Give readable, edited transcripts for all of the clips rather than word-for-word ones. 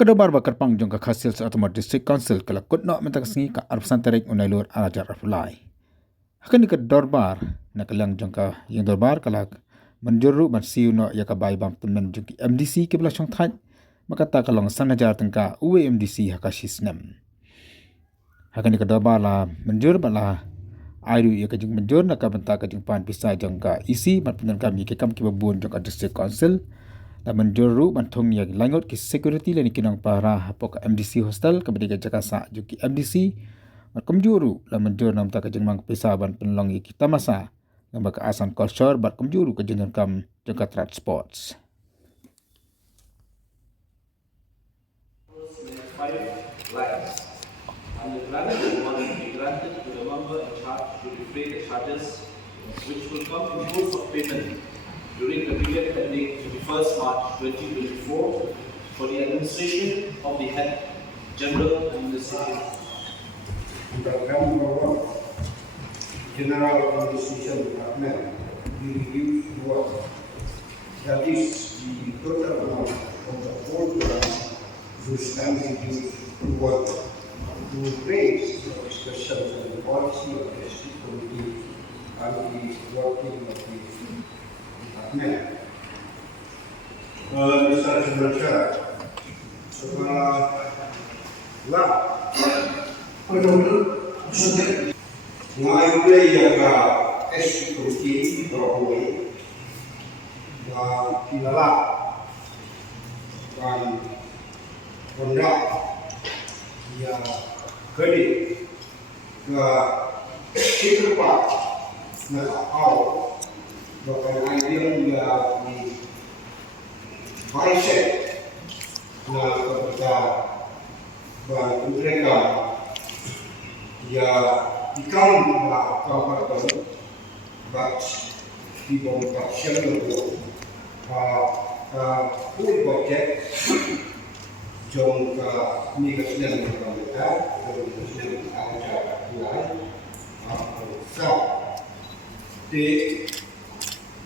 Kedobar bakar pang jong ka khasil sa Atmar District Council kala kutno mentak singi ka arpsan tarik unailur arajar arfulai. Hakan ni ka dorbar na kalang jong ka yung dorbar kala menjuru ban siu no ya ka bai bam temen jong ki MDC ke belah chong thaj makata kalong sanajar tengka uwe MDC hakashis nem. Hakan ni ka dorbar la menjur bala airu ya ka jong menjur na ka benta ka jong pan pisai jong ka isi ban penan kami ke kam ki babun jong ka District Council la menjuru bantung ya langot ki security la ni kinang para hapok MDC hostel kemudian Jakarta juki MDC makom juru la menjur nam ta ka jengmang pisa ban penlong ki tamasa yang baka asan culture bat komjuru ka jengan kam Jakarta sports. And the granted one will be granted to the member in charge to defray the charges which will come in course of payment during the period ending 21st March 2024 for the administration of the head general administration. General Administration Department will review work. That is the total amount of the whole grant whose time is used to work to raise the discussions on the policy of the district committee and the working of the department. Mr. Senator, ngayon ay district committee Broadway na kilala dan kondak ya kredit ke sifat na au bahkan idea dia di mindset na kepada bagi mereka ya ikaw na kapatid but people got shelter full budget jong ka ni ka sinan ka mereka jong ka sinan aja mulai so di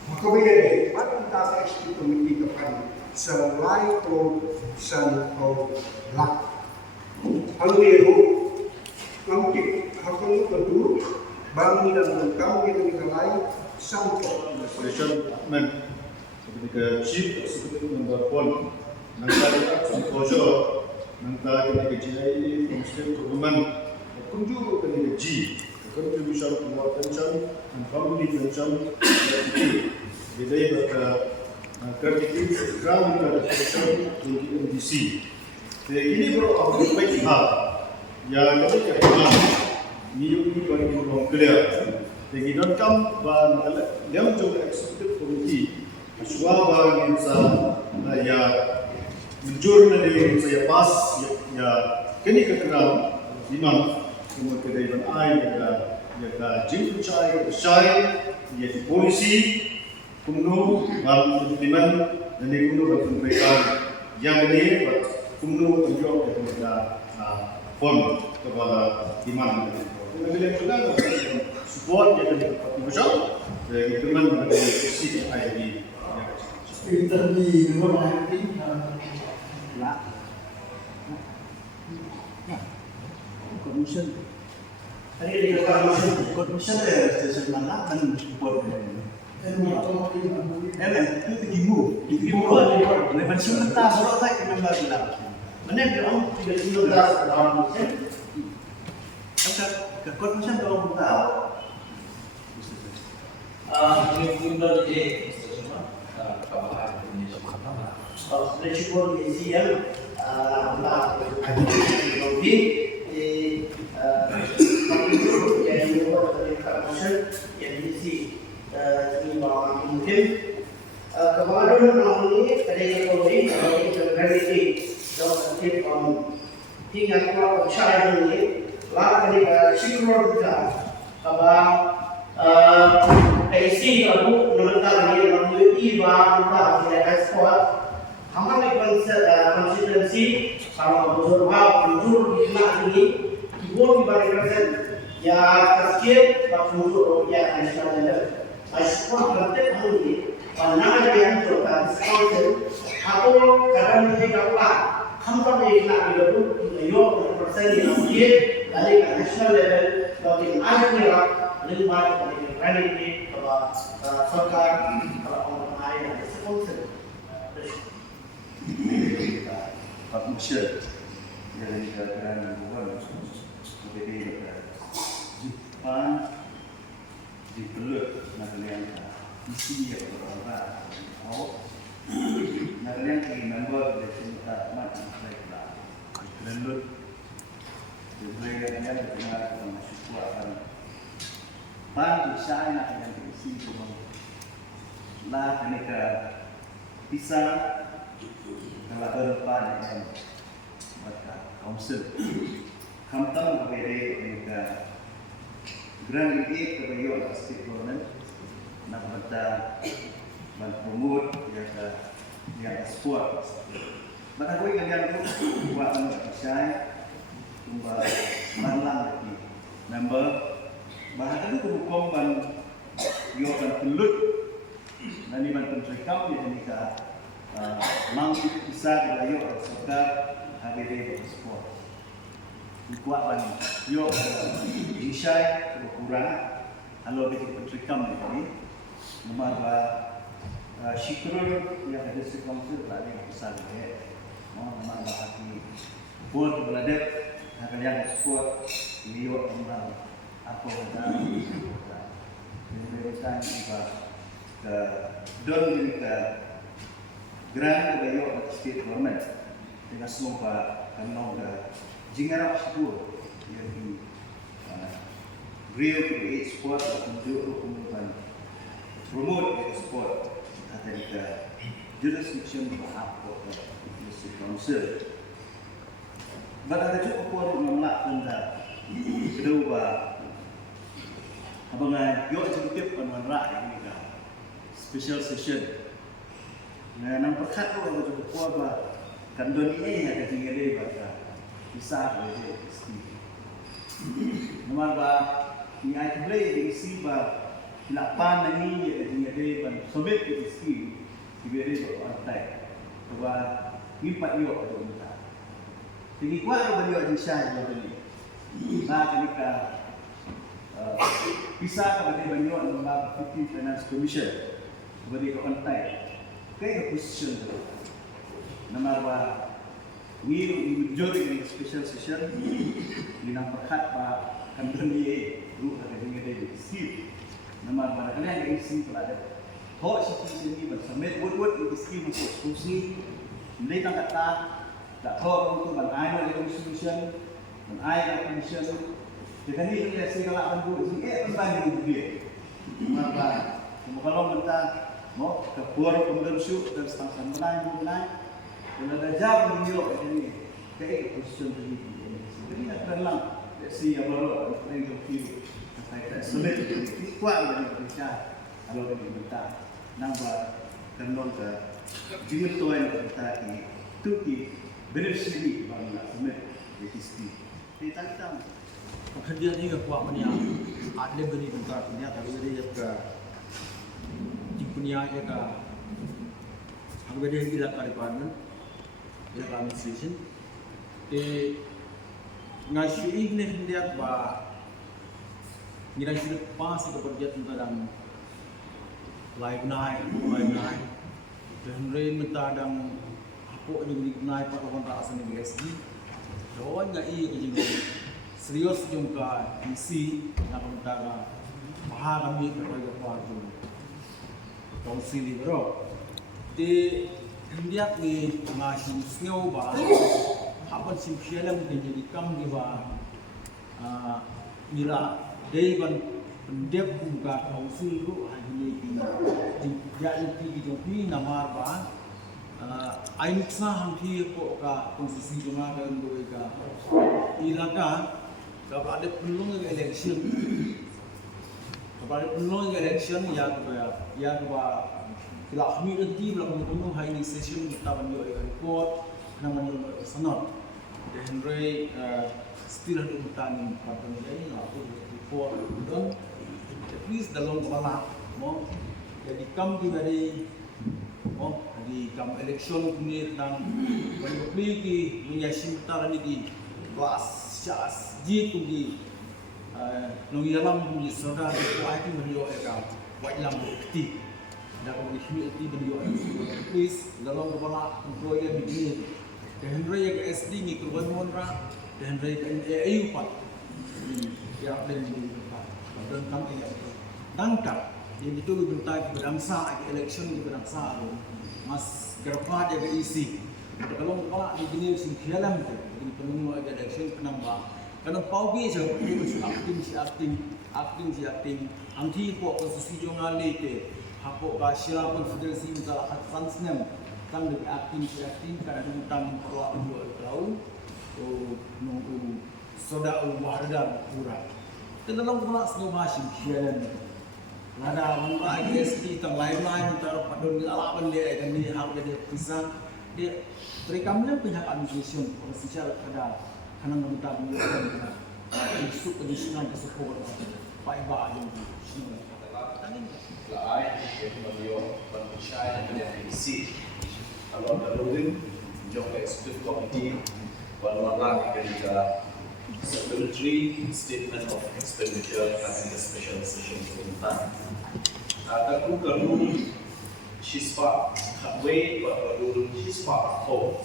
makabigay at ang taas committee kapan sa live o sa lak ang niro ang hakong kedua bangun dan lengkap yang dikalai sampai Special Department ketika Chief Executive Member Pon nangkali exposure nangkali ketika GIA Muslim Government kunjung ketika G contribution to war pension and family pension bidai berka gratitude ground pension untuk MDC. Ini bro aku baik yang ketika ni bagi orang clear. Jadi non kam ban yang juga executive committee aswa bagi sa ya menjur dari saya pas ya kini kekenal imam semua kedai ban ai ya jin chai ya di polisi kuno ban liman dan di kuno ban mereka yang ini kuno menjawab kepada fon kepada imam. Kemudian juga support yang berbesar dari teman dari CID. Interview nomor ini commission. Tadi dia commission stesen mana dan support. Itu digimu, lepas sementara kalau saya memang bilang, mana dia orang tidak sementara dalam commission kalau tahu. Ini pun di kawasan Resipol ACL di yang dibuat oleh Commission yang diisi ini bahawa mungkin kemudian ini kedai kopi kalau kita berani dalam setiap hingga kalau saya ini lah kedai sikro kita abang isi lalu menentang ini melalui IBA menentang tidak ekspor hampa di konsistensi sama beberapa penjuru di mana ini kibun di balik present ya terkait penjuru ya nasional ekspor berarti ini pandangan yang terkait council atau kadang mereka hampa ni nak hidup yo persen yang mungkin dari national level bagi air ni lah lebih banyak dari training ni kalau sarkar kalau orang air ada sponsor. Partnership dari kerajaan bukan seperti Jepang diperlukan negara isi yang berbeda. Negara yang member dari kita macam mereka diperlukan negara yang benar benar masuk akan pan saya nak yang isi semua lah mereka bisa kalau berdepan dengan mereka council, kampung berbeda mereka grand league kebayaan state government nak berda mempromote yang sport. Maka gue yang buat saya cuma malang lagi member bahkan itu hukum ban yo ban pelut dan ini ban pencerikam ya mereka mampu bisa kebayaan serta HBD sport. Kuat ban yo Insyai berkurang kalau kita pencerikam ini nomor Syukur yang ada sekolah tadi besar ya, nama hati buat belajar agar yang sport lihat tentang apa yang kita berikan juga ke don juga grand kebayaan state government dengan semua kanong ke jingarap sepuluh yang di real create sport untuk kemudian promote sport dari jurisdiction berhak untuk council. Pada cukup kuat menolak tentang kedua abangan yo eksekutif penolak ini special session. Nah, nampak kat tu cukup kuat bah kandun ini ada tinggal di baca bisa boleh isti. Nomor bah ni ai boleh isi bah lapan ini yang ada sobat itu skill diberi berpartai, sebab empat yo atau empat. Jadi kuat beliau di Syah ini. Nah, ketika bisa kepada beliau lembaga Deputy Finance Commission beri berpartai, ke position tu. Nomor dua, ni majority special session ni nampak pak kantor ni lu ada dengan dia skill. Nama barang yang isi pelajari. Hak situasi ini bersamit buat isi masuk fungsi. Mereka kata tak hak untuk bantai oleh institution, bantai commission. Jadi ini dia segala bentuk ini tentang dia. Maka kalau kita mau kepur pembentuk dan stang mulai, kalau ada jam beliau ini kayak position ini. Jadi nak terlang si yang baru yang terpilih. Sulit kuat dengan Indonesia kalau kita nambah kanong ke jumlah tuan kita ini tuki bersih bangla sulit jadi kita tahu kerja ni kuat mana ada beri bentar punya tapi dia ke punya ke harga dia gila department dia administration de ngasih ini dia bah Ngira sudah pas itu kerja tentang live night, dan rain mentadang apa yang naik pada kontrak asal negeri SD. Doan nggak iya serius jumpa isi nak mentadang mahal kami kepada keluarga kongsi ni bro. Di India ni ngasih snow bah apa sih siapa yang jadi kam di bah mira Dari pendep buka kausul itu hanya di jadi di joki nama apa? Ainuksa hampir kok ka konstitusi cuma dan mereka ilaka kalau ada peluang election ya kalau kami nanti belum penuh hari session kita banyak report namanya senat dan still ada utang pada ini aku report dan at least dalam kepala mau jadi kam di dari di kam election ni tang bagi di menyasim tara ni di kelas syas ji tu di nung yalam di soda di kuai tu beliau ekam kuai lam bukti dah bagi himiti beliau please dalam kepala employer begini dan raya ke SD ni kurban monra dan raya ke AU pat ya dan di dan kami ya tangkap yang itu bentar berdangsa election di berdangsa mas kerpa dia isi kalau kepala di sini singkialam tu di penunggu election penambah karena pau bi je acting anti ko konstitusi jongale te hapo kasya konfederasi masyarakat transnem kan lebih acting karena tentang perlu dua tahu nunggu soda warga kurang dalam kepala semua singkialam ada mana IST tang lain-lain antara padon alaman dia dan ni hak dia pisah dia rekamnya pihak administration secara kada karena meminta beliau dan isu additional support Pak Iba yang lain yang beliau berbicara dengan isi kalau terlebih juga executive committee berwarna ketika supplementary statement of expenditure and the special session pemerintah. Aku kerun siswa way kerun siswa home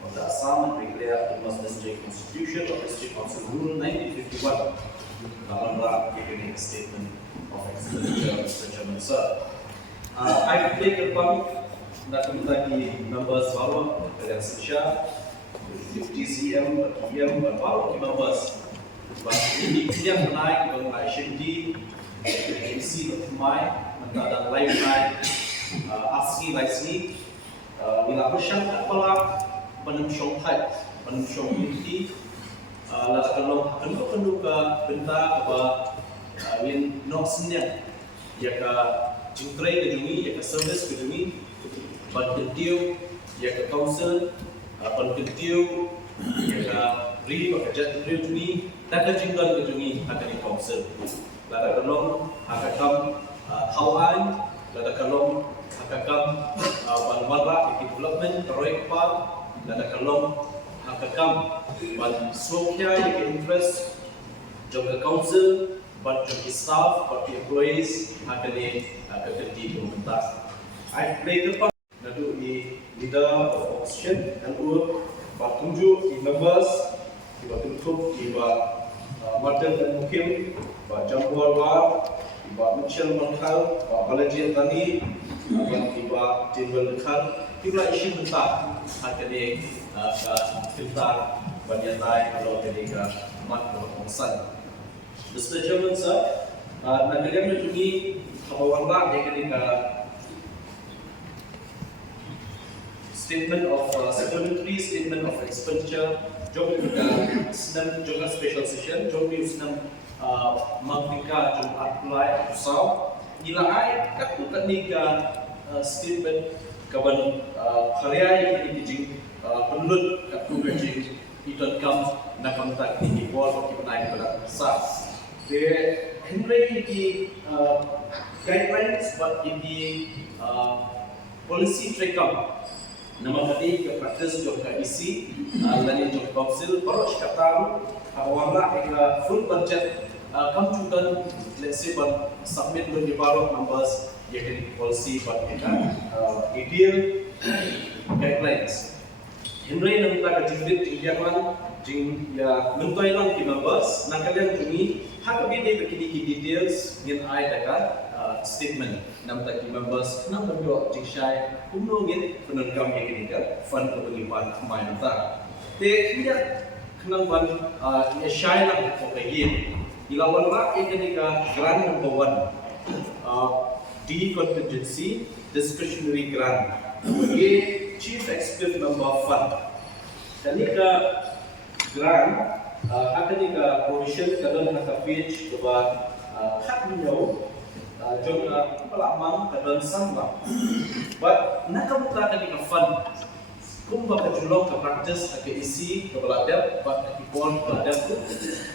of the Assam and declare the Muslim District Constitution of District Council Rule 1951. Dalam kemudian statement of expenditure Mr. Sir. I take upon that the members baru dari Asia 50 cm, PM, baru members. Ini yang menaik dengan HMD, isi pemain, mendadak lain-lain, aksi lain bila bersama kepala penumpang hai, penumpang ini, lalu kalau penuh ke benda apa yang noksennya, ya ke jungkrai ke jumi, ya ke service ke jumi, bantu ya ke council, bantu ya ke ri pekerja jumi, dan ke jinggan ke jumi akan di council. Lalu kalau akan hawan, lalu kalau akan balwara development proyek par, lalu kalau akan bal sokya yang interest jangka council, bal jangka staff, bal employees akan kerja pemerintah. I play the part lalu di leader of opposition dan bal tunjuk di members, bal tutup di Martin dan Mukim, Jambuar War, Mitchell Mankhal, Balaji Tani, yang Timbal Khan, isu bentar akhirnya filter banyatai kalau ketika mat berkonsen. Mr. Chairman sir, negara ini kawalan ketika statement of supplementary statement of expenditure jom juga special session jom senang mengika jom apply usau nilai aku ketika statement kawan karya ini dijing penlut aku dijing itu kam nak kontak di bawah bagi penaik pada besar. The Henry di guidelines but in the policy tracker. Nama tadi ke practice juga isi dan juga council baru kata awalnya kita full budget kamu juga let's say but submit the baru numbers yang di policy but kita ideal guidelines. Henry nak kita jumpa jangan jing ya mentoy lang di members nak kalian ini hak bide begini details yang ada dekat statement nam tak di members nam berdua jing syai umno ngin penengkam yang ini kan fund pengipan mai nata te tidak kenal ban ya syai lah pokoknya dilawan lah ini ka grant number 1 D contingency discretionary grant bagi chief executive member fund dan ini ka grant akan ni ka provision kadang nak page kepada hak menyau juga pelamang kadang sama but nak buka kan ni fund kumba ka julong ka practice ka isi ka balada but ka bond balada tu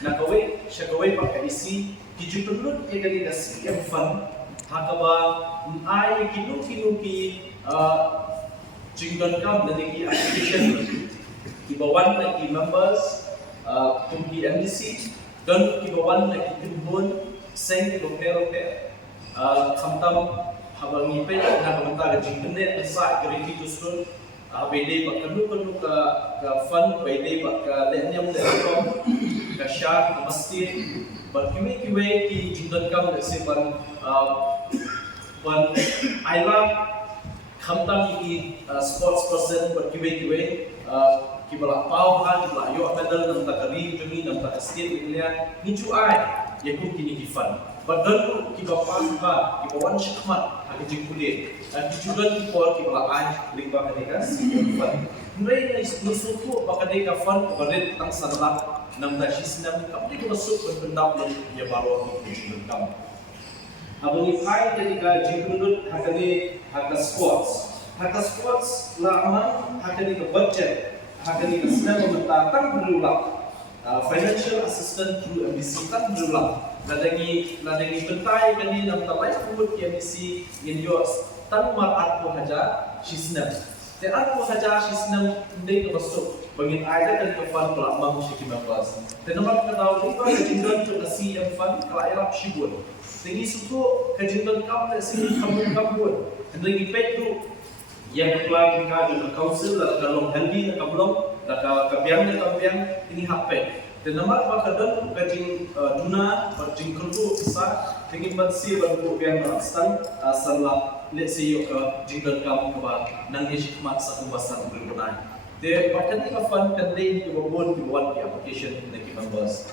nak kawai syakawai pa ka isi ki jutulun ke kali nasi fund hakaba ai kinu ki jingdon kam dari ki application ki bawan ki members ki MDC dan ki bawan ki timbun seng ki roper khamtam habangi pe na banta jingdon ne sa geriti tusun bede bak kanu ka fund bede bak lenyam de kom ka shar masjid berkiwe ki jingdon kam se ban Aila khamtam ki sports person berkiwe ki bala pau ha ki bala yo medal nam ta kari juni nam ta state india ni chu ai yakun kini ki fund badal ki ba pa ki ba wan shikmat ha ki jingkule ki chudan ki por ki bala ai lingba ka deka si fund ngai ni suku ba ka deka fund ba red tang sanla nam ta shisnam kapni ko masuk pendap ya baro ki jingkul kam abang ifai ketika jingkundut hakani haka sports lama hakani ke budget hakani ke sedang mementatang berulang financial assistance through MBC tan berulang ladangi bentai kani nam talai kubut MBC in yours tan mar atko haja shisnam te atko haja shisnam ndai ke masuk bangin aida kan ke fan pelambang syiki members te nomor kedau itu jingkundut tu nasi yang fan kala irap shibun tinggi suku kejimpan kam dan sini kamu pun hendaki petu yang keluar kita juga council dan kalau healthy dan kablong dan kabiang dan kabiang tinggi HP dan nomor bakadon kajing duna kajing kertu besar tinggi bansi baru biang stan salah let's say yo ke jingdan kam ke nang hikmat satu basar berbenai de bakal kita fund kan lain ke bobon ke buat application dan kita members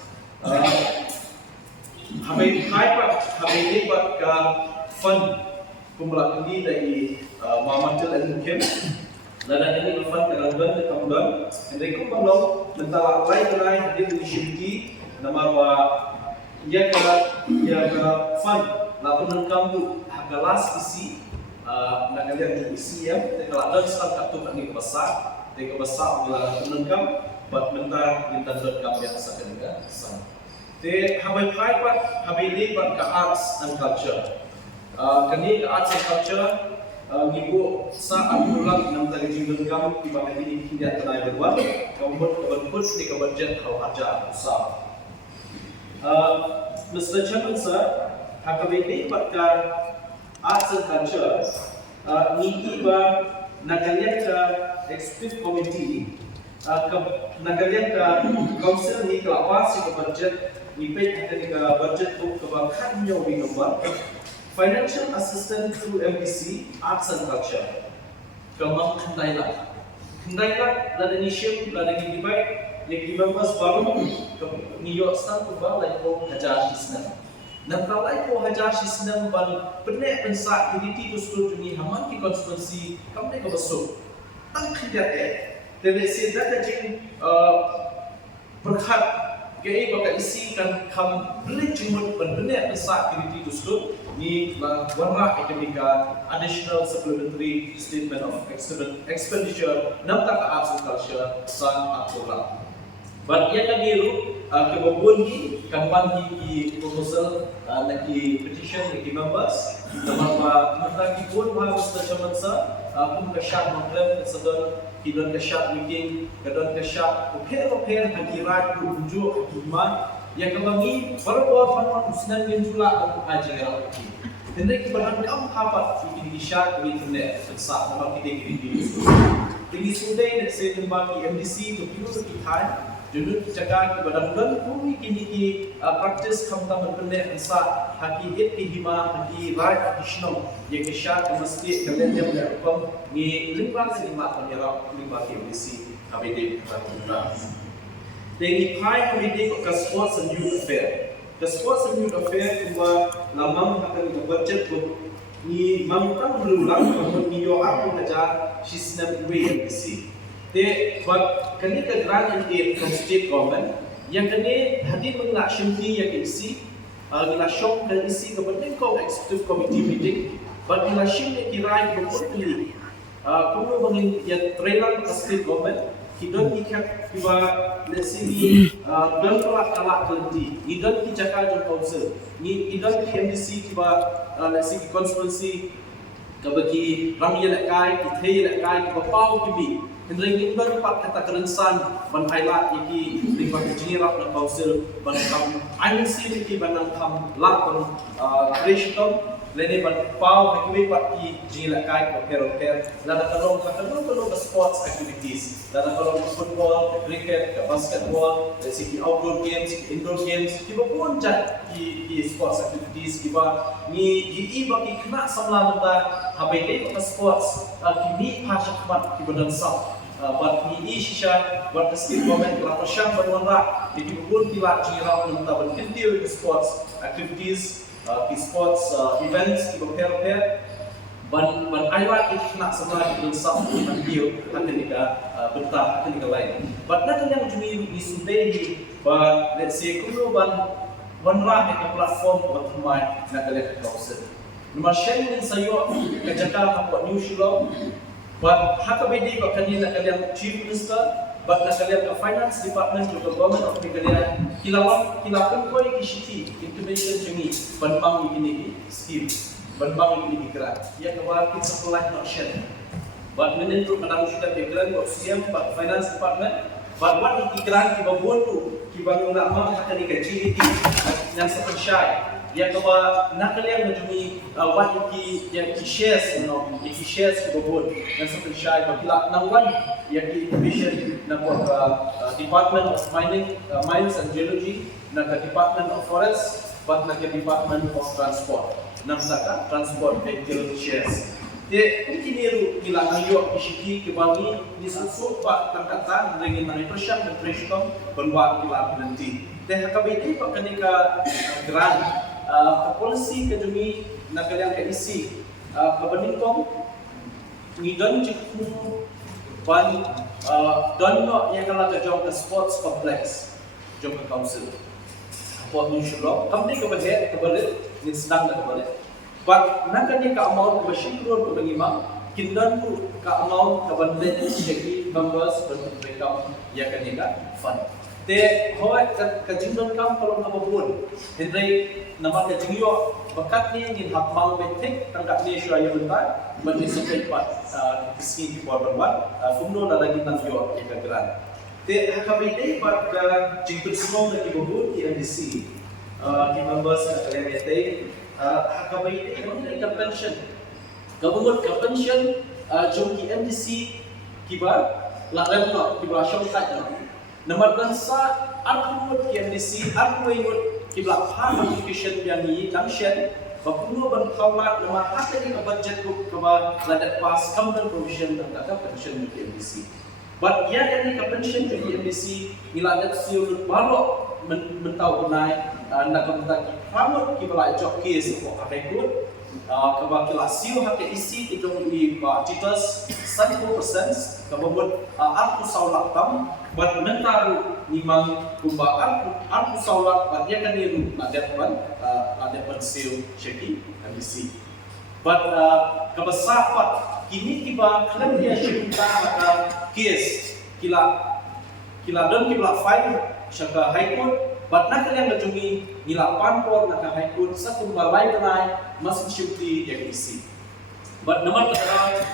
Kami libat ke fund kumpulan ini dari Muhammad Jalal Mukim. Lalu ini fund kerajaan dan kemudian mereka belum mentala lain di inisiatif nama wa ia ke fund lalu nengkamu hakalas isi nak kalian isi ya. Kalau ada sekarang kartu ini besar bila nengkam buat mentah internet kami yang sekarang sana. They have libat ke arts and culture. Kini arts and culture nibu saat bulan nam tadi jingdon kami tiba ini tidak terai berbuat. Kemudian keberput ni keberjet hal ajar usah. Mr. Chairman sir, kami libat ke arts and culture. Ni tiba nakalian ke executive committee. Nakalian ke council ni kelapa si keberjet Nipet ketika budget tu kebakan nyawa di nombor financial assistance through MBC arts and culture kemang kendailah lada initiative lada dibaik yang dibahas baru New York State kubah laiko hajar hisnam nanti laiko hajar hisnam ban penek pensak unity tu seluruh dunia haman ki konstitusi kami ke besok tang khidat dan sedat kajing berkat Kaya baka isi kan kam belit jumut benar besar kiri itu sudut ni warna akademika additional supplementary statement of expenditure nampak arts and culture sang aturan. But yang kadiru kebobon ni kampan di proposal lagi petition lagi members nama mentaki pun harus tercemat pun kesyat mengklaim kesedon kidon kesyat meeting kedon kesyat oper hakirat bujuk hakiman yang kebangi baru panwan usnan yang jula untuk ajar lagi hendaki bahan kam kapat bikin kesyat di internet besar nama kita kiri tinggi sudai nak saya tembaki MDC tu kilo sekitar Junut cakap kepada bulan kumi kini praktis kamta berpenek asa haki hit hima haki right additional yang kesyak mesti kalian yang berhukum ni lingkungan selima penyerap lingkungan KBC KBD Kota. Dengan kai KBD ke sports and youth affair. The sports and youth affair kuba lamang akan kita budget ni mampan berulang kalau ni yo aku kerja sistem KBC. But kini ke grant and aid from state government yang kini hadir mengelak syumti yang isi ngelak dan isi kepenting kau executive committee meeting but ngelak syumti kira berputli kuno bangin yang trailer ke state government hidon ikat kiba lesini dan pelak kelenti hidon ki jakal jom council ni hidon ki MDC kiba lesini constituency kabagi ram ye kai ki thei kai ki pau ki bi hendring ni ba pat kata kerensan ban highlight ki lingba ki rap na council ban kam INC ki ban kam la ban creation lene ban pau ki pat ki jila kai ko pero la da kalong sports activities la da kalong football cricket basketball ki outdoor games indoor games ki ba pun jat ki sports activities ki ba ni gi ba ki kena samla da habai dei ko sports ki ni pasha mat ki badan sa bat ni shisha bat state government la pasang banwara ki pun ki la jira unta ban kintiu sports activities ki sports events ki pair ban aywa ikna samla ki sa ban dio akanika betah akanika lain but na yang jumi ni sunday ba let's say kuno ban ra ke platform buat mai na kale ka kausen numar shen ni sayo ka Jakarta buat new shilo but hakabedi ba kanina kalian chief minister but na kalian ka finance department juga government of kalian kilapan koi kishiti information jengi banbang ini scheme banbang ini grant ya kabar kita supply not share but menentu padang sudah grant of CM but finance department but what iki grant ki babontu ki bangun nama hakani ka GDP yang seperti ya kabar na kalian najumi what iki yang ki shares iki shares ki babon yang seperti bakila nawan ya ki information na Department of Mines and Geology, naga Department of Forest, but naga Department of Transport. Namsaka transport vehicle shares. De kiniru kila ngayo isiki kibagi ni susu pak tangkatan dengan nang persyang dan preston benwa kila nanti. De hakabiti pak kanika grant policy kejumi nakalian ke isi kabandingkom ngidon cikmu ban donno yang kalau jauh ke sports complex jauh ke council apa ni syukur kami kebalik ni sedang dah kebalik but nak ni ka amount bersyukur ke bangima kindan tu ka amount ka bandai jadi members bermereka ya kan ni fund te hoy ka jingdon kam kalau apa pun hendai nama ka jingyo bakat ni ngin hak mau betik tangkap ni syua yang bentar bagi sampai pat ski di bawah kumno na lagi nang yo ya grant te hakabide pat ka jingdon semua lagi bobo di NDC di members ka kalian ete hakabide ka pension government ka pension jom ki NDC kiba la lemno kiba syong tak nomor dansa aku ki NDC aku ingin kibla hard application yang ni langshen bapuno ban khawla nama hak ni ka budget ko ka ladat pass common provision dan ka pension di MDC but ya ni ka pension di MDC niladat siul balo mentau nai nak ka pamut kibla job case ko ka rekod ka ba kila siul hak isi tidong di titas 1% ka babot aku saulak tam but mentaru nimang kumbaan aku saulat but dia kan niru nadepan sale syeki MDC but kebesapat kini tiba kalian dia syuta ada case kila don kila file syaka high court but nak kalian ngajungi nila panpor nak high court sa kumbalay kanay mas syukti yang isi but naman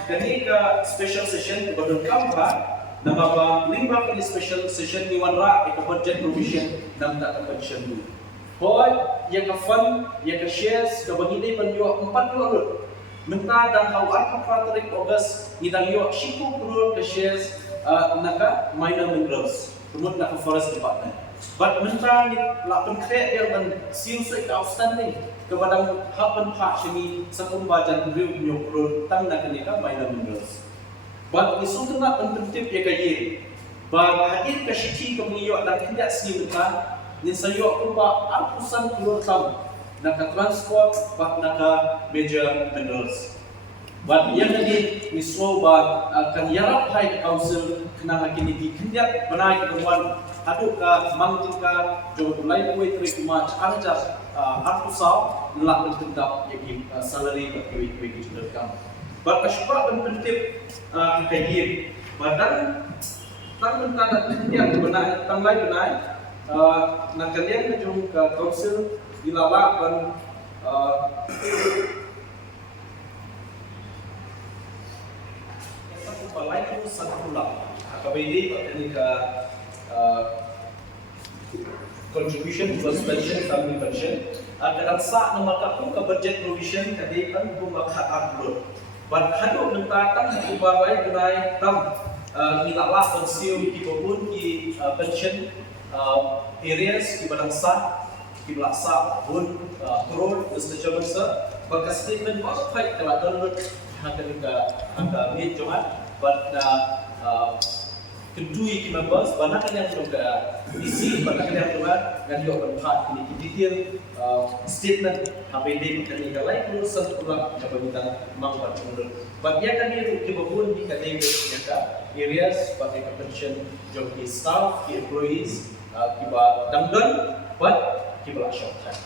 kani ka special session badon kampa nama lima kali special session ni wanra ke budget provision nam tak pension dulu. Hoy yang ke fund, yang ke shares ke bagi penjual 40 lut. Menta dan hau arpa kratrik August ni dan yo shiku krul ke shares naka minor minerals. Kemudian naka forest department. But menta ni lapan kret yang dan seal so outstanding kepada hapan pak sini sakum bajan real new krul tang naka nika minor minerals. But isu tu nak penting dia kaya. But hadir kesyiki kemiyok dan tidak sini betul. Ni sayok kuba akusan keluar tam. Naka transport, bak naka major minerals. But yang tadi misro ba akan yarap hai council kena hakini di kendiat benai kemuan aduk ka mangting ka jo mulai kuai teri kuma arjas akusau nelak bertendap yaki salary ka kuai kita kam. But asypak penting kaya badan tang mentanda kendiat benai tang lai benai nak kalian kejung ke council dilalak dan balai itu satu pulang. KBD pertanyaan ke contribution plus pension, family pension. Kadang sa nama kapu ke budget provision tadi kan bukan upload. But hadap mentatan kubarai kenai tam nilala pensiun di pun di pension areas di badang sa di belaksa pun turun institusi besar. Bagi statement pas baik kalau download angka ni jangan. But kedua key members banyak yang juga isi banyak yang juga yang juga berhak ini detail statement HPD berkaitan lain perlu sempurna kebanyakan mangkat mundur. Bagi yang kami itu kebun di kategori areas seperti pension, job staff, employees, kiba dangdang, but kiba short time.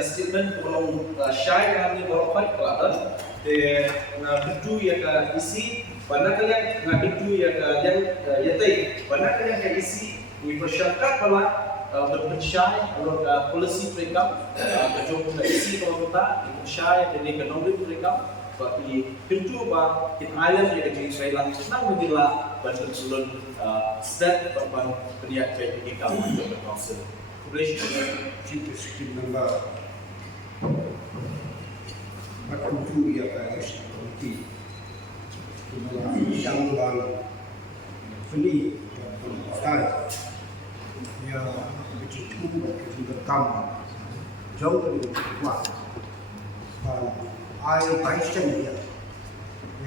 Statement belum shy kami berapa kelihatan. Kedua yang isi banyak yang ngabitu yang yatai banyak yang isi dipersyarakat pada berpercaya pada policy mereka berjumpa isi kalau kita dipercaya dan ekonomi mereka bagi pintu bah kita island yang jadi Thailand senang menjelah bantu sulun state perban peniak baik kita untuk berkongsi. Population Chief Skim Member Berkutu ia KS Komiti yang bang Feli dan ya begitu berkam jauh lebih kuat. I Vice dia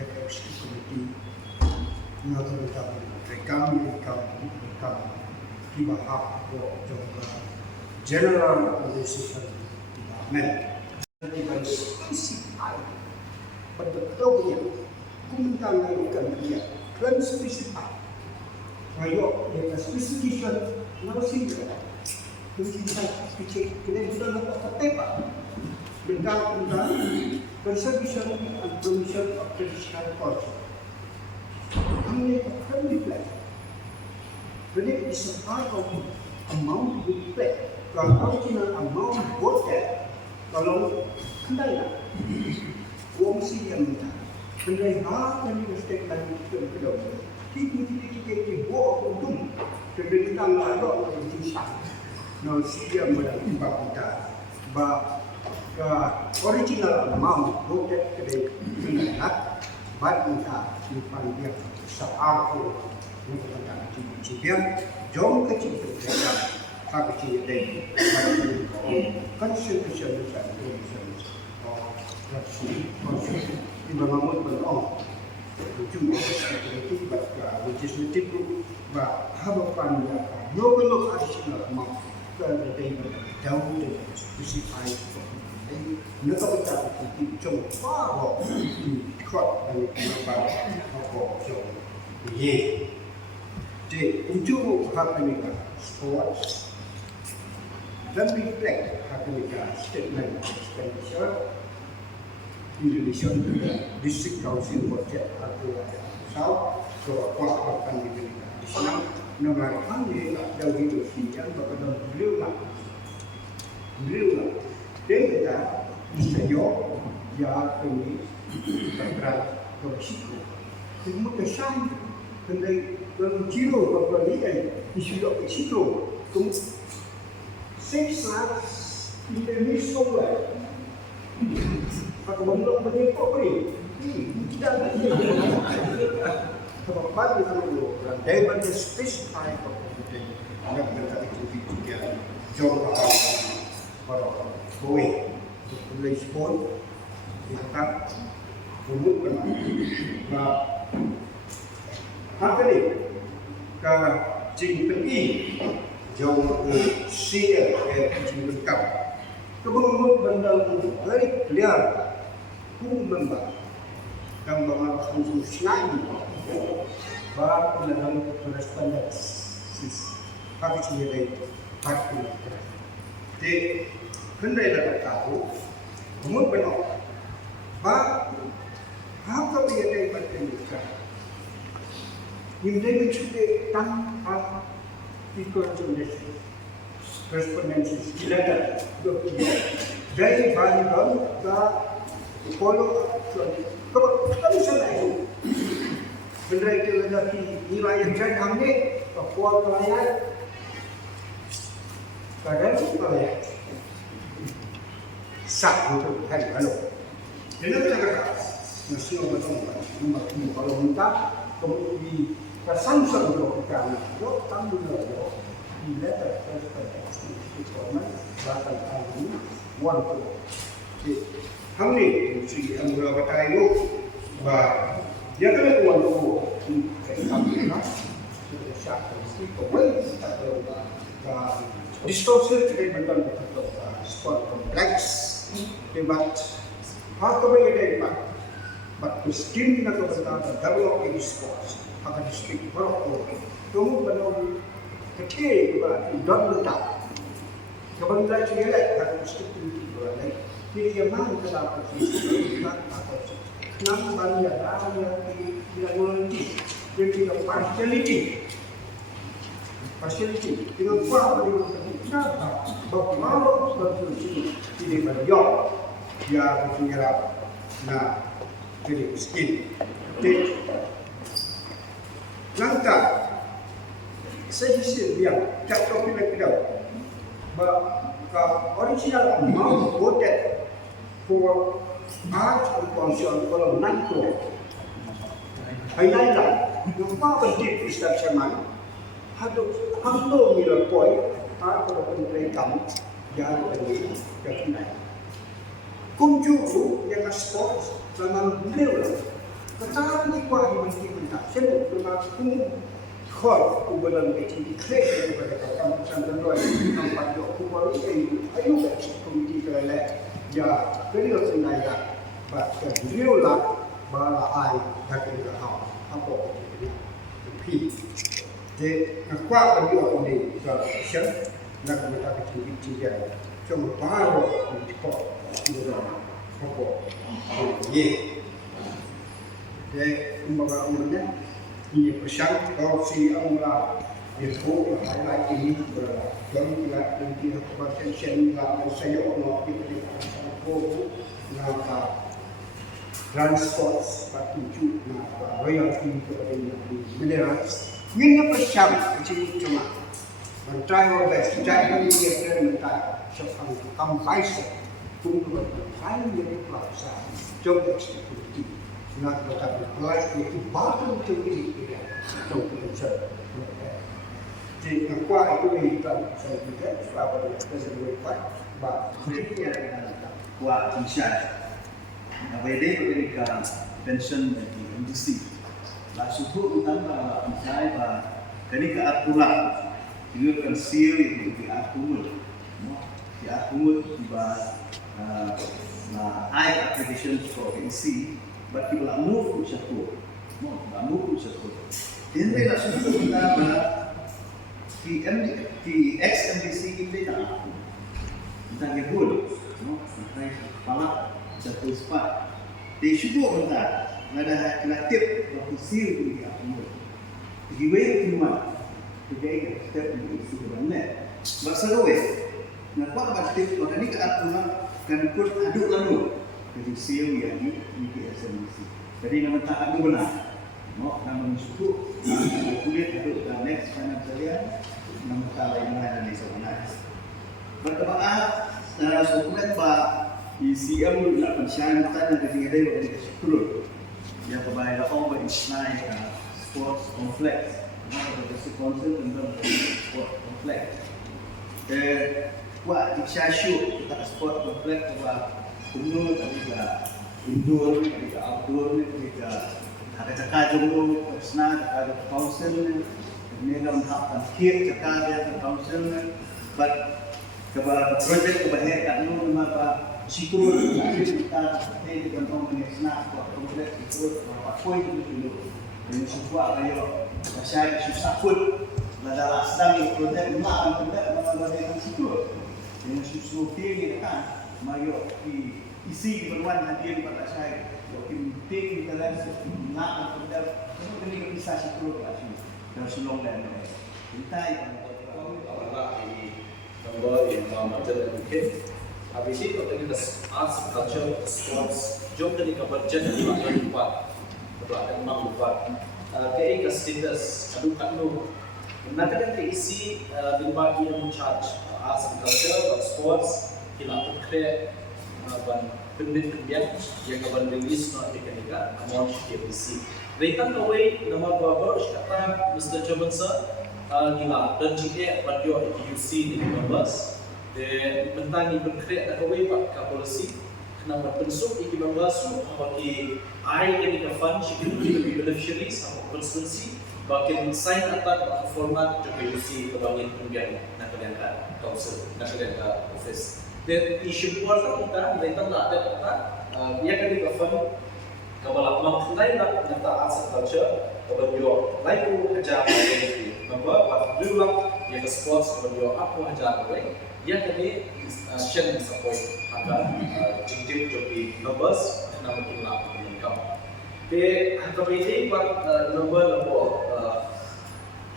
KS Komiti melakukan rekam dibahas juga General Organization Department dengan spesifik betul-betulnya kumentangkan dia dan spesifik ayo dia spesifikasi masih kita sudah dapat tepat tentang conservation and promotion of traditional culture. Ini akan dipelajari. Jadi it's a part of amount we pay. Kalau original amount voted, kalau kendala, uang sih yang minta. Kendala hal yang mesti kita lakukan. Kita buat untung. Kendala kita ada untuk disah. No sih yang mendapat kita. Bah original amount voted kedai kendala, baik kita dipanggil searah yang kita cibian jauh kecil kita kaki dari constitution di bangun berong itu legislatif bah harapan global additional amount dari jauh dari spesifik negara kita coba di kot dari negara apa jauh ye di untuk hak mereka sports dan reflect hak mereka statement expenditure in relation to the district council budget atau so apa akan diberikan di sana nomor kami jauh itu siang bahkan beliau dan kita bisa jauh ya kami bergerak ke risiko semua kesan kendai dalam kilo berapa ni isu dok risiko kum 6 lakhs Indonesia aku belum berapa ni tidak sebab pada dulu dan pada spesifik kompetensi yang berkaitan dengan jauh para boy respon kita menemukan apa ni ke jingpeni jauh share jingpengkap kebangun benda very clear memang gambaran khusus lagi bahwa dalam korespondensi kami sendiri pasti di kendai dapat tahu kemudian benar bahwa apa yang dapat dilakukan ini mencuba tanpa korespondensi silakan dari bahan-bahan ke follow up kalau salah itu benda itu lagi nilai yang kami kuat kalian kadang kalian sak untuk hari lalu. Jadi kita kata nasi orang betul kalau minta kemudian kesamsan untuk kita yo tanggung jawab di letter pertama bakal kami wanto. Kami si anggota kata itu bah dia kena wanto kami nak siap mesti kawai kita ada distorsi treatment betul sport kompleks debat hak kami ada but the skin na to bata develop in sports akan speak pro tumu benar kecil juga don letak kebanyakan cewek akan speak itu juga jadi yang mana kita posisi kita atau kenapa banyak orang yang tidak mengerti dan tidak partiality dengan apa dengan kenapa bagaimana berfungsi tidak berjauh ya bergerak nah jadi miskin. Jadi, langkah saya yang cakap kita bahwa original amount voted for arts and concern kalau nanti ayatlah nampak penting istimewa harus mila poin atau pendidikan yang lebih terkenal. Kunjung yang sports selama beliau kata ni kuat mesti minta sebab selama khol ubalan kecil klik daripada kawasan terluar nampak dok kuat ini ayo komiti kerana ya beliau sengaja baca beliau lah bala ai tak kira apa tapi de kuat beliau ini kalau siap nak minta kecil dia cuma baru untuk apa ye kumbaga umurnya ini pesan kalau si amla itu highlight ini berjalan kita dan kita bertension kita saya Allah kita aku nak transport patuju nak royalty minerals ini pesan kecil cuma try our best try kami dia minta seorang kampais untuk bersaing dengan pelaksa job executive nak dapat apply itu baru terpilih dia untuk pencari jadi apa itu yang saya juga sebab ada keseluruhan bah kritiknya kuat insya apa dia berikan pension bagi industri lah suhu utama insya bah kini keaturan itu kan seal itu diakumul bah high applications for NC, but people are move to Shakur. Hindi na susunod na ba the ex-MDC hindi na ako. Entah gabul, entah pala sa puspa. They should go on that. Nada kreatif waktu seal ini aku mo. Giway cuma, jadi step ini sudah benar. Bahasa doa. Nampak batik makanya keaturan kan ikut aduk lalu jadi seal yang di SMC. Jadi nama tak aduk benar. No, nama suku kulit aduk dan next financial year nama tak lain ada di sana. Berkebaan sukulet ba ICM nak pensiun tanya ke tinggal dia di sekolah. Yang kebayar over is nice sports complex. Nama ada sponsor tentang sport complex. Buat disyasyu kita sport kompleks buat umur juga indoor juga outdoor juga ada kajung tu senang ada council ni dalam hal kit cakap dia council but kepada projek kebanyakan nu maka situ kita dengan company senang buat kompleks itu apa poin itu ini semua ayo saya susah pun adalah sedang projek nak dengan situ dengan susu tinggi kan, mayo isi berwan hadir pada saya, waktu tinggi dalam sistem nak pada, ini bisa situ kasih, dan sulung dan lain. Kita awalnya ini gambar yang macam mungkin. Habis itu kita arts, culture, sports, job dari kabar jadi macam lupa, ada memang lupa. kaya ka status adu kanu nakakan te isi berbagi yang charge arts and culture sports kila create ban pendidikan yang akan release no mekanika amount KBC retan away nama babar kata Mr. Johnson gila dan jika radio UC di members de mentang create away pak ka policy nama pensuk iki members bagi ai fund should be beneficiaries sama constituency bagian sign atas format JPUC kebanyakan pendidikan nak kalian council nak kalian office dan isu kuartal kita mereka nak ada kata dia kan di fund kebalap lain nak nyata arts and culture kebanyakan lain tu ajar membuat dulu yang ke sports kebanyakan apa ajar boleh dia kan di share support agar jingjing jadi members nama kita income de kami buat number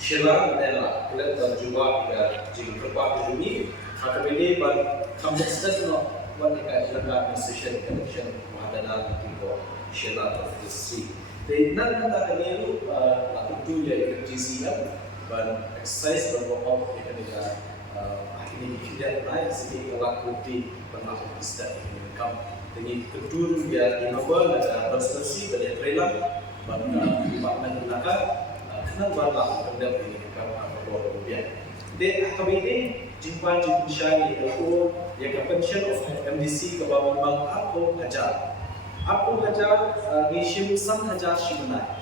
Sheila adalah kita juga jika berapa ini kami buat kampus no buat dekat lembaga institution connection ada tipo Sheila of the sea de nan kami itu tentu ya GCM dan exercise berapa kita akhirnya kita naik sedikit lakukan pernah kita income jadi kedua dia inovasi ada konstruksi banyak trailer banyak department belakang kenal banyak kerja ini karena apa kemudian de kami ini jumpa syari itu yang pension of MDC ke bawah bank apa ajar nishim sang ajar shimnai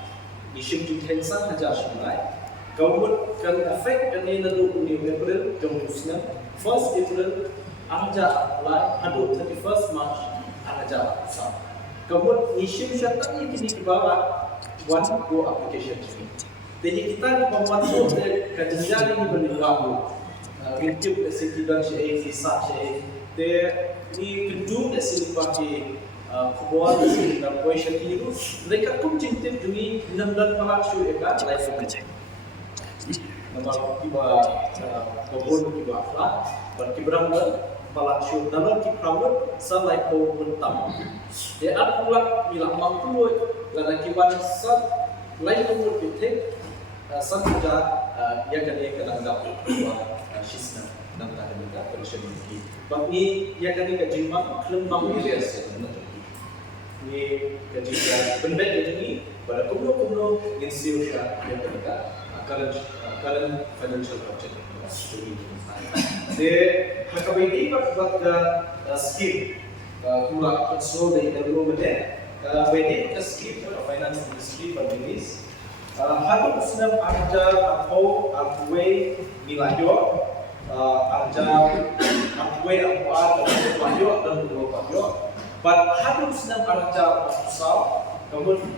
nishim juten sang ajar shimnai government can affect dan ini nanti New April jumlah 1st April ajar apply hadu 31st March ajar sah. Kemudian isu syarikat ini kini ke bawah one go application ini. Jadi kita di pembuat kajian ini berlaku. Rintiup sekitar saya visa saya. Ini kedua dari pakai kubuan dari question itu. Mereka pun cinta demi 6 pelak syurga life project. Nama tiba kebun tiba lah. Berkibarang palak syur dalam kiprawat salai ko mentam. Dia akulah bila mampu lada kiban sat lain umur pitek saja yang kami kadang dapat sisna dan tak ada pension ini. Bagi yang kami kejima klub mampu dia ini kejikan penbet ini pada kumno institusi yang mereka current financial project de hakabiti buat scheme kula control dari dulu benda beda ke scheme finance industry bandingis hadu senam ajar atau way milayo ajar way apa dan dan dua but hadu senam ajar asal kemudian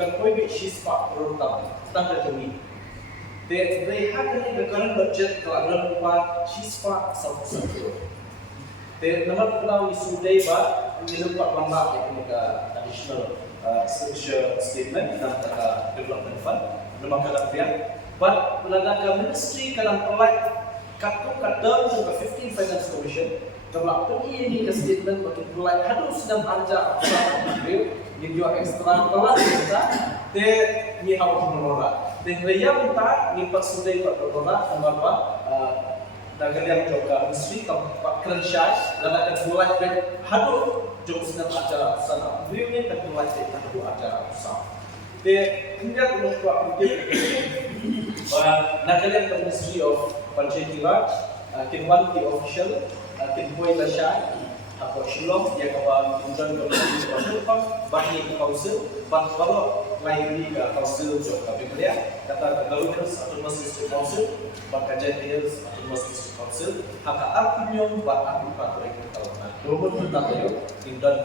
kan koi bi shispa program standar ini they had the current budget kalau lupa siswa satu. Nomor kalau isu deba ini lupa bangga ini ke additional expenditure statement dan development fund. Nomor kalau dia, but ladang ministry kalau pelak katong kadang juga 15 finance commission kalau pergi ini ke statement bagi pelak harus sedang aja ambil ini juga ekstra pelak kita ni harus menolak. Dan dia minta ni persudai pertolongan sama apa dagang juga mesti tempat kerja dan akan mulai dan hadu jauh sedang acara sana beliau ni akan mulai kita hadu acara sana de kemudian untuk mungkin dagang Ministry of Panchayati Raj kinwan the official kinway lasha apa Shillong yang kawan kemudian berlaku berlaku bagi council baru lain di council juga bekerja kata Galurus Autonomous District Council Bakajan Hills Autonomous District Council haka artinya buat aku pakai kalau nomor tentang itu dan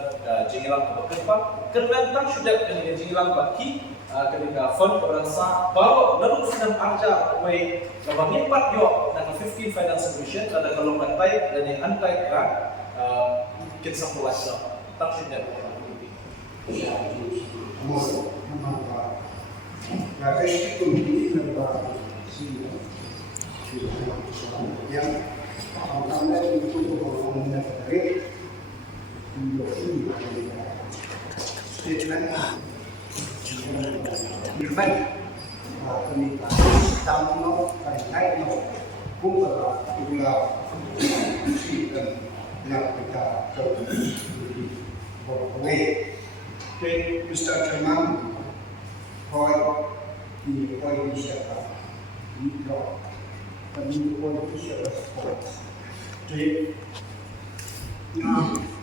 jingilang bekerja kerana sudah dengan jingilang baki ketika fund berasa baru lalu sedang ajar way kabangin pat yo dan 15 finance commission ada kalau lantai dan yang antai kan kita sampai lah tak sudah Maka itu menjadi lembaga yang pertama itu pembangunan dari industri statement Irman kenika tamu kan naik no kumpulan si dan yang kita boleh Mr. Chairman koi di siapa no kami koi di siapa sport jadi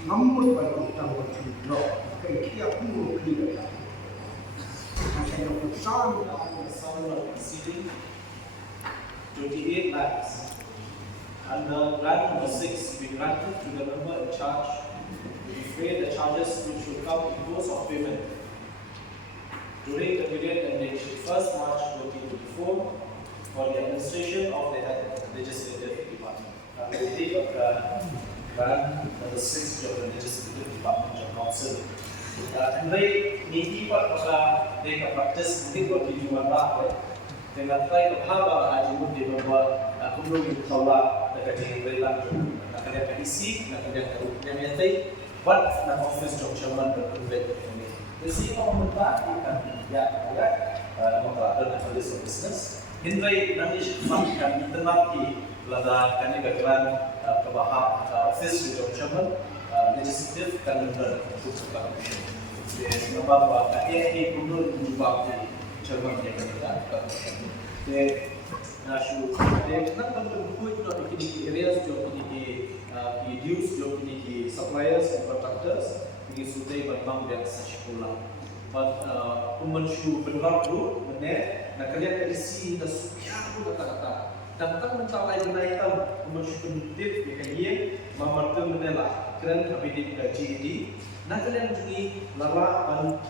namun pada utang berjumlah kerja pun tidak macam yang besar The sum of exceeding 28 lakhs. And the grant number 6 be granted to the member in charge to defray the charges which will come in course of payment during the period ending 1st March 2024 for the administration of the legislative department. The date of the grant number 6 of the legislative department of council. Andai niti pak pada deka praktis mungkin bagi juara dengan try berhaba aja mungkin bahwa aku belum tahu dekat dengan belan nak ada isi nak ada kerja nyata buat nak office job chairman berkonvent ini. Jadi orang mentah akan ya membuat ada list of business. Hindai nanti makan internet di lada kami bakalan kebahas office job chairman legislative kan untuk sekarang. Jadi bahawa ini perlu dijubah di chairman yang kita. Jadi nasu. Jadi kenapa berbuat untuk ini areas job ini dues job ini suppliers and contractors ini sudah berbang biasa sekolah. But pemensu benar dulu benar. Nak kalian isi dah sukian tu kata-kata. Tentang mencapai kenaikan pemensu penduduk yang kaya memerlukan menelah keren kabinet GED. Nak kalian juga lara an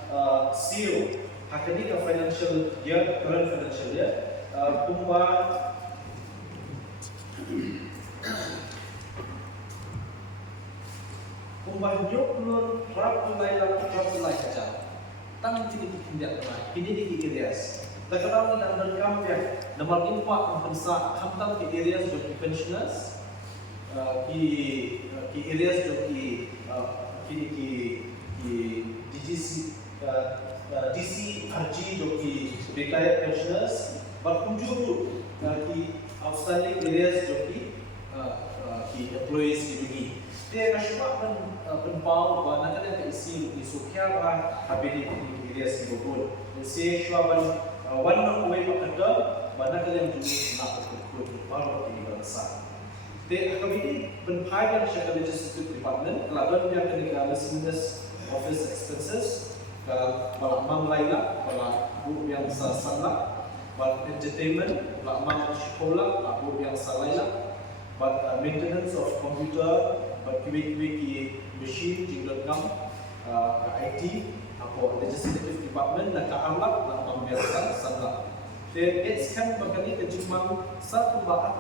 CEO hakani ka financial year current financial year kumba nyok nur rap tulai kaca tang jadi tindak mana ini di areas terkenal dan rekam ya nomor infak kompensa hamtam di areas of pensioners di areas of di DC RG जो कि retired pensioners berkunjung di outstanding areas जो कि employees की दुनी ते नशवा penbau bahwa nak ada isi di Sukya bah habis di areas की बोल से शवाबन one of way makada mana kalian dunia nak berkunjung baru ini bangsa te kami penpaikan syarikat legislative department laban yang ketika miscellaneous office expenses kalau mam lainlah kalau bu yang salah buat entertainment kalau mam sekolah bu yang salah buat maintenance of computer buat QA machine tinggal gam IT apa legislative department nak alat nak mam yang salah dan it's kan berkali kejumlah satu bahan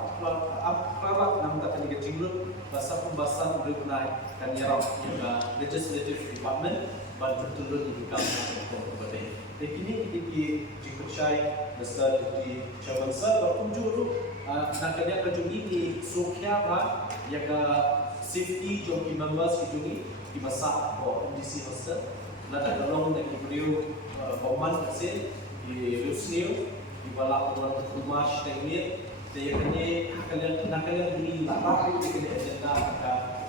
aparat nam tak kali kejumlah bahasa pembahasan berkenaan kan yang legislative department dan berturut di kampung kepada. Jadi ini kita dipercayai besar di Chairman Sir berkunjung nak kalian kejumlah ini Sukya bah yang safety joki members kejumlah di masa kondisi hostel. Lalu dalam yang beliau koman hasil di Rusneo di bawah orang rumah teknik dia nak kalian beli larang di kena agenda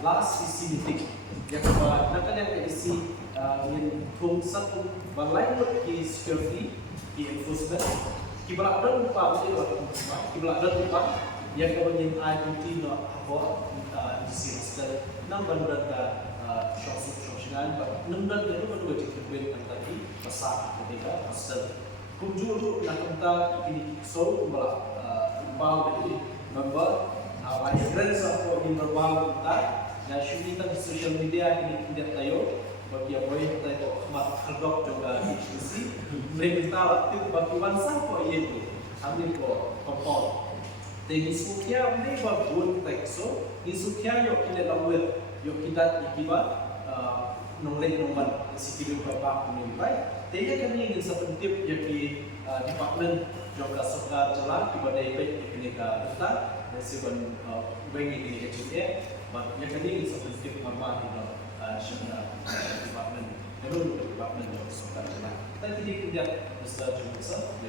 last isi meeting yang nak kalian isi yang satu balai di security di enforcement kita ada lupa kita ada lupa yang kemudian IDT nak apa di sini enam bandar shop-shopan enam bandar itu berdua dikeluarkan tadi pasar ketika hostel kunjung nak kita ini so malah bau dari member apa friends apa ini berbau kita dan shooting di social media ini tidak tahu bagi apa yang kita itu mat kedok juga diskusi mereka waktu bagi bangsa apa itu ambil kompon jadi Sukya ini bagus tekso di Sukya yuk kita lakukan yuk kita ikibat nolak nomor sikit berapa menimpai Tiada kami ingin seperti yang di department juga suka jalan kepada baik ketika kita dan sebab bank ini HMA, yang kami ingin seperti mama di department Menurut Departemen of Sultan Sultan. Kita tidak kerja besar cuma besar,